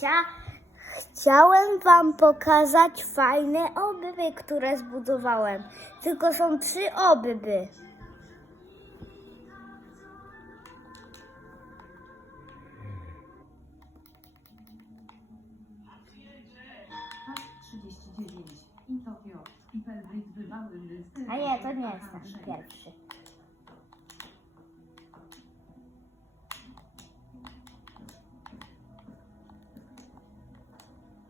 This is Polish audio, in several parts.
Chcia, chciałem Wam pokazać fajne obyby, które zbudowałem. Tylko są trzy obyby. Akt 39. I Tokio. I Pelbrit bywały listy. A nie, to nie jest ten pierwszy.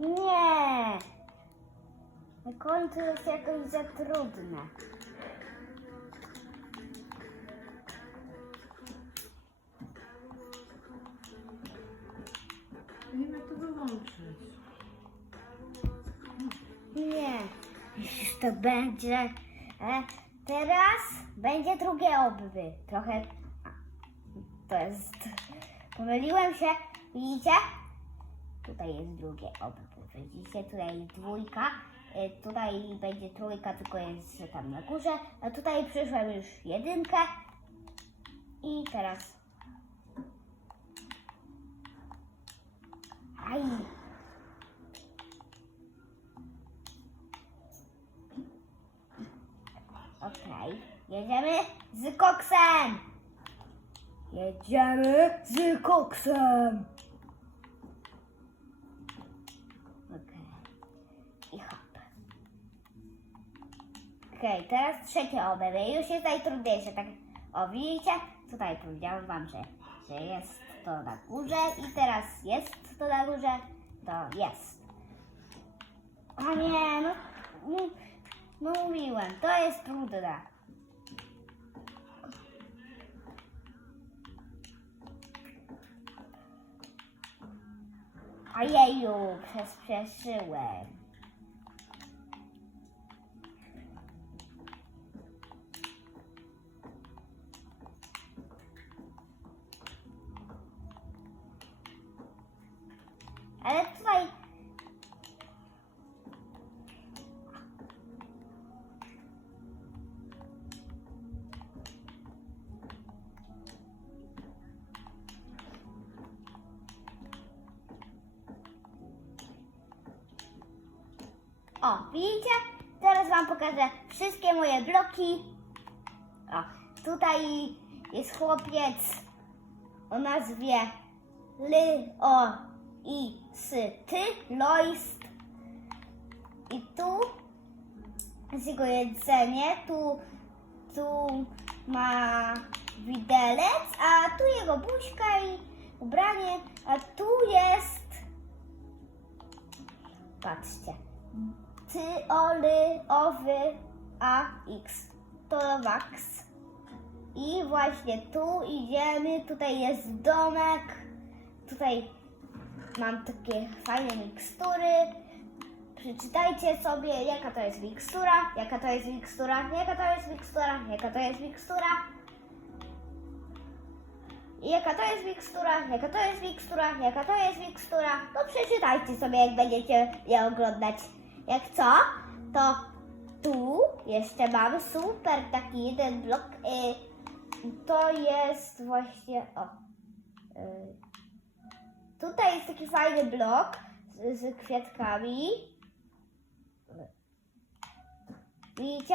Nie! Na końcu jest jakoś za trudne. Nie wiem jak to wyłączyć. Nie, już to będzie. E, teraz będzie drugie obywy. Trochę. To jest. Pomyliłem się. Widzicie? Tutaj jest drugie obywy. Widzicie? Tutaj dwójka. E, Tutaj będzie trójka, tylko jest tam na górze. A tutaj przyszłem już jedynkę. I teraz. Aj! Okej, jedziemy z koksem. Jedziemy z koksem. Okej. I hop. Okej, teraz trzecie obywy. Już jest najtrudniejsze. Tak, o widzicie? Tutaj powiedziałem wam, że, że jest to na górze i teraz jest to na górze. To jest. O nie, no, no, no mówiłem, to jest trudne. Ojeju, przesprzesyłem. Ale tutaj O, widzicie? Teraz Wam pokażę wszystkie moje bloki. O, tutaj jest chłopiec o nazwie Ly, o, i, sy, ty, Loist. I tu jest jego jedzenie, tu, tu ma widelec, a tu jego buźka i ubranie, a tu jest Patrzcie. Ty, oly, owy, a, x. To wax. I właśnie tu idziemy. Tutaj jest domek. Tutaj mam takie fajne mikstury. Przeczytajcie sobie, jaka to jest mikstura, jaka to jest mikstura, jaka to jest mikstura, jaka to jest mikstura. Jaka to jest mikstura, jaka to jest mikstura, jaka to jest mikstura, to przeczytajcie sobie, jak będziecie je oglądać. Jak co, to tu jeszcze mamy super taki jeden blok. Y, to jest właśnie, o. Tutaj jest taki fajny blok z, z kwiatkami. Widzicie?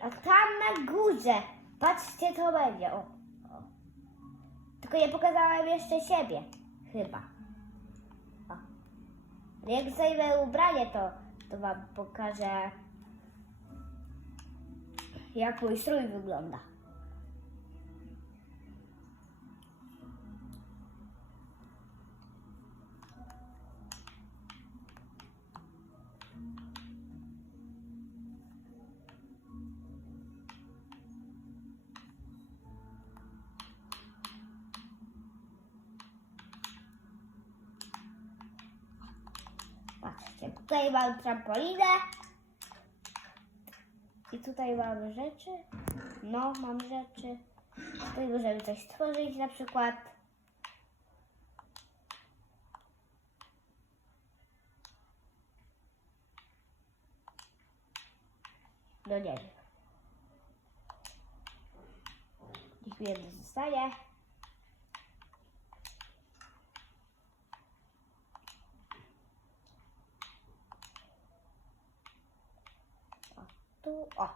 A tam na górze, patrzcie co będzie. O, o. Tylko nie pokazałem jeszcze siebie, chyba. O. Jak zajmę ubranie, to, to wam pokażę, jak mój strój wygląda. Patrzcie, tutaj mam trampolinę. I tutaj mamy rzeczy. No, mam rzeczy. Tutaj możemy coś stworzyć na przykład. No nie wiem. I tu jedno zostaje. O, tu, o.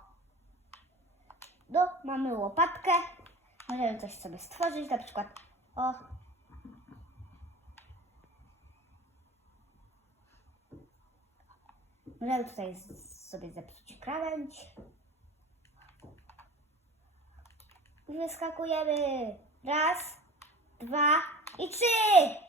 No, mamy łopatkę. Możemy coś sobie stworzyć, na przykład, o. Możemy tutaj sobie zepsuć krawędź. Wyskakujemy. Raz, dwa i trzy.